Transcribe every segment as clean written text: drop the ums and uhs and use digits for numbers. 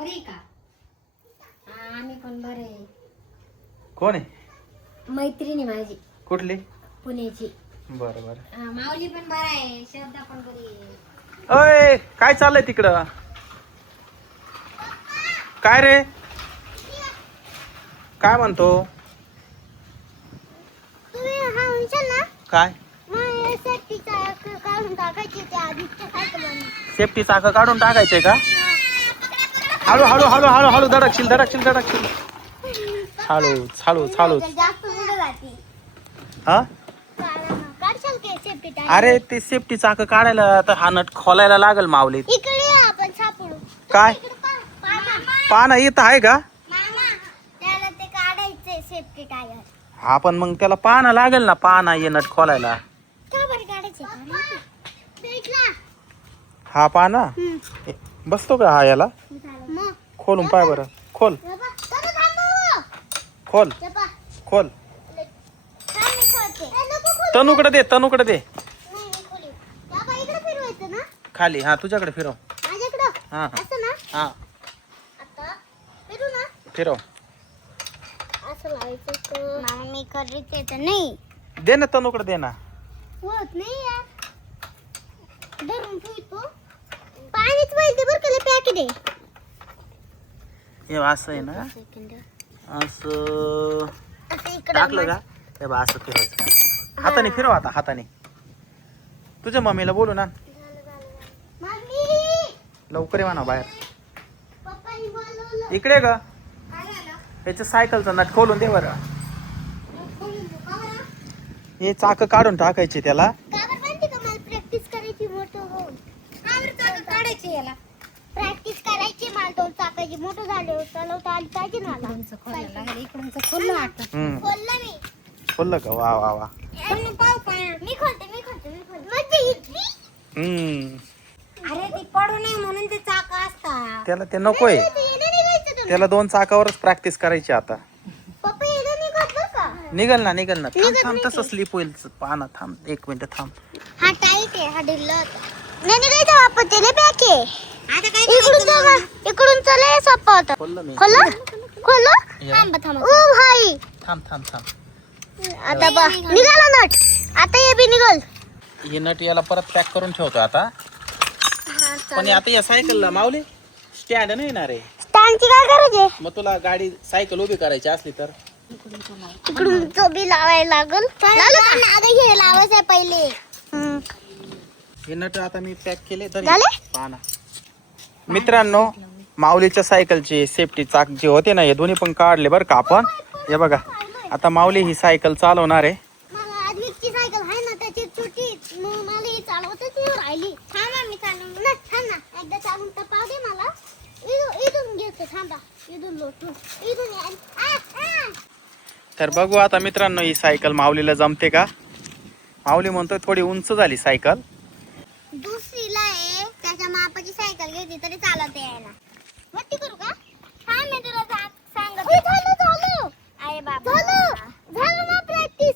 बरी का? आम्ही पण बरे. कोण आहे? मैत्रिणी माझी. कुठली? पुण्याची. बरं बरं. माऊली पण बरा आहे, श्रद्धा पण बरी आहे. ओय काय चाललंय तिकडं? काय रे? काय म्हणतो? तुम्ही हा म्हणशाल ना काय? मग सेफ्टीचा काढून टाकायची त्या आधीच्या सायकलवरून. सेफ्टी चाकं काढून टाकायचंय का? हळू हळू हळू हळू हळू धडकशील धडकशील धडकशील. हळू हळू हळू. जास्त पुढे जाते. हा काढशाल की सेफ्टी टाक. अरे ते सेफ्टी चाकं काढायला तर हा नट खोलायला लागल माऊली. इकडे ये आपण सापडू. काय? इकडे पहा. पाना इथं आहे का? मामा त्याला ते काढायचंय सेफ्टी टायर. हा पण मग त्याला पाना लागेल ना, पाना ये नट खोलायला. का बरं काढायचंय? भेटला. हा पाना बसतो का हा याला? मग खोलून पाय बरं. खोल खोल खोल. तनूकडे दे तनूकडे दे. खाली हा तुझ्याकडे फिरव. हा हा हा फिरव. मी करायचे तर नाही दे ना तनूकडे दे ना. होत नाही यार. धरून ठेवतो. पाणीच पाहिजे बरं का पॅकेट आहे. हे असं आहे ना, असं टाकलं का? हे बा असं फिरवायचं. हाताने फिरव आता हाताने. तुझ्या मम्मीला बोलू ना. मम्मी लवकर ये म्हणा बाहेर. पप्पानी बोलवलं. इकडे का? याच्या सायकलचा नट खोलून दे बरं. हे चाक काढून टाकायचे त्याला. का बरं माहिती का मला प्रॅक्टिस करायची मोठं होऊन. काढायची याला. प्रॅक्टिस करायची मला दोन चाकाची मोठं झालं चालवता आली पाहिजे ना मला. इकडूनच खोलायला लागलं, इकडूनच खोललं वाटतं. खोललं मी. खोललं का? वा वा वा. मी खोलते. मजा येते. अरे ती पडू नये म्हणून ते चाक असतात. त्याला ते नकोय. त्याला दोन चाकावरच प्रॅक्टिस करायची आता. पप्पा येणं निघत बरं का. निघल ना निघल ना. थांब थांब तसं स्लिप होईल. पाना थांब 1 मिनिट थांब. हा टाईट आहे हा ढिल्ला होता. नाही निघायचं वापस त्याला पॅक आहे. आता काय इकडून चला सोपा होता. खोललं मी. खोलो. थांबा. ओ भाई थांब थांब थांब. आता बा निघाला नट. आता ये बी निघल. हे नट याला परत पॅक करून ठेवतो आता. पण आता या सायकलला माऊली स्टँड नाही ना रे. स्टँडची काय गरज आहे. मग तुला गाडी सायकल उभी करायची असली तर इकडून तो बी लावायला लागल. हे लावायचं पहिले. हे नट आता मी पॅक केले तरी झाले? पाना. मित्रांनो माऊलीच्या सायकलचे सेफ्टी चाक जे होते ना हे दोन्ही पण काढले बरं का आपण. हे बघा आता माऊली ही सायकल चालवणार आहे. मला आधीची सायकल आहे ना त्याची छोटी मग मला ही चालवतच नाही राहिली. थांबा मी चालवून ना थांब ना एकदा चालवून तपाव दे मला. इथून घेतो थांबा. इथून लोटून इथून तर बघू आता मित्रांनो ही सायकल माऊलीला जमते का. माऊली म्हणतोय थोडी उंच झाली सायकल. दुसरीला आहे त्याच्या मापाची सायकल घेतली तरी चालत यायला. वरती करू का? हा मी तुला सांगत. झालं. अरे बाबा झालं ना प्रॅक्टिस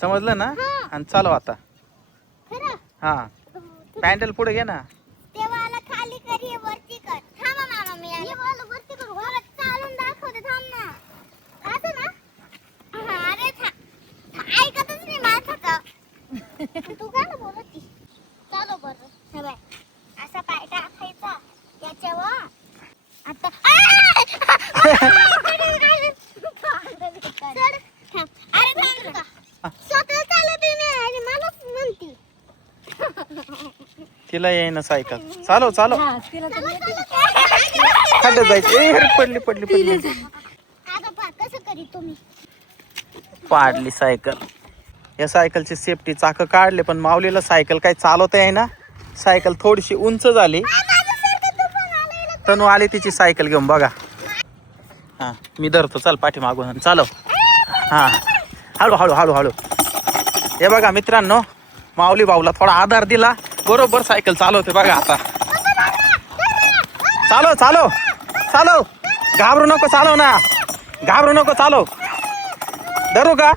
समजलं ना. आणि चालव आता. खरं हा पॅन्डल पुढे घे ना. तेव्हाला खाली कर हे वरती कर. थांबा मामा मी हे वाला वरती करू. परत चालून दाखवते थांब ना. असं ना. अरे ऐकतच नाही माझं. तू काय ना बोलत चालो बरं. हे बाय असा पाय टाकायचा त्याच्यावर. आता अरे थांब का स्वतः चालत नाही आणि मलाच म्हणती. तिला येईना सायकल. चालव तिला तर खड्ड्यात जायचं. पडली आता पहा कसं करी तुम्ही. पाडली सायकल. या सायकलची सेफ्टी चाक काढले पण माऊलीला सायकल काही चालवता येईना. सायकल थोडीशी उंच झाली. तनू आली तिची सायकल घेऊन बघा. हा मी धरतो चल पाठीमागून चालव. हा हळू हळू हळू हळू. हे बघा मित्रांनो माऊली भाऊला थोडा आधार दिला बरोबर सायकल चालवते बघा आता. चालव घाबरू नको. चालव ना घाबरू नको. चालव. धरू का?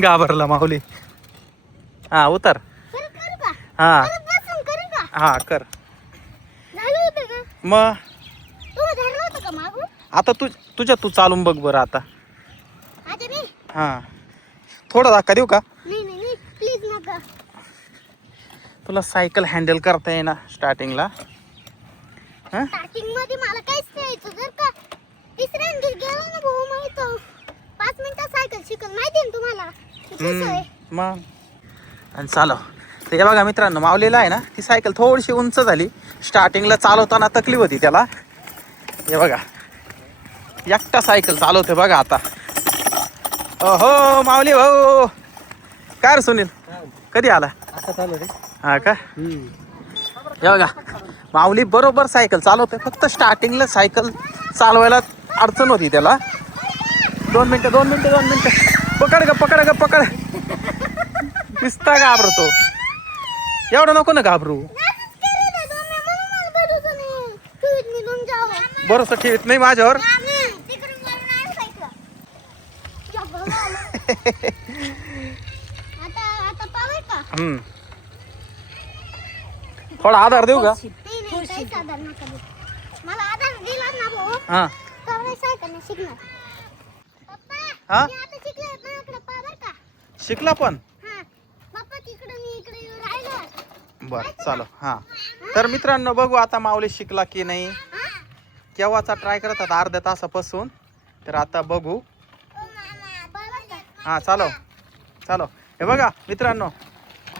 घाबरला माऊली. हा उतर. हा हा कर. मग तू धरलं होतं का मागून? आता तू चालून बघ बरं आता. आता मी हां थोडा धक्का देऊ का? नाही प्लीज नका. तुला सायकल हँडल करता येईना स्टार्टिंगला. हां स्टार्टिंग मध्ये मला काहीच नाही यायचं. जर का तिसऱ्यांदा गेलो ना भाऊ माहित 5 मिनिटात सायकल शिकल. माहिती आहे ना तुम्हाला ते कसं आहे. मग आणि चालव. तर हे बघा मित्रांनो, माऊलीला आहे ना ती सायकल थोडीशी उंच झाली. स्टार्टिंगला चालवताना तकलीफ होती त्याला. हे बघा एकटा सायकल चालवते बघा आता. हो माऊली भाऊ, काय रे सुनील, कधी आला? आता चालू रे. हा का? हे बघा माऊली बरोबर सायकल चालवते. फक्त स्टार्टिंगला सायकल चालवायला अडचण होती त्याला. 2 मिनिटं पकड दिसता घाबरतो. एवढं नको ना घाबरू. बरोबर ठेवत नाही माझ्यावर. आता पावर का? थोडा आधार देऊ का? नाही काहीच आधार नका देऊ. मला आधार दिला ना भाऊ हा तर मी सायकल नाही शिकणार. पप्पा हा मी आता शिकले माझ्याकडे पावर का? शिकला पण. हा पप्पा तिकडे मी इकडे येऊन राहिलो. बर चालो. हा तर मित्रांनो बघू आता माऊली शिकला की नाही. केव्हाचा ट्राय करत आता अर्ध्या तासापासून. तर आता बघू. हा चालो. हे बघा मित्रांनो,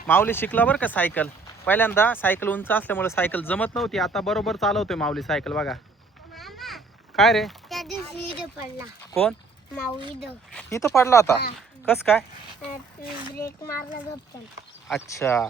माऊली शिकला बरं का सायकल. पहिल्यांदा सायकल उंच असल्यामुळे सायकल जमत नव्हती. आता बरोबर चालवतोय माऊली सायकल बघा. काय रे? त्या दिवशी इथे पडला कोण? माऊ इथं. इथं पडला होता. कस काय? ब्रेक मारला गपचन. अच्छा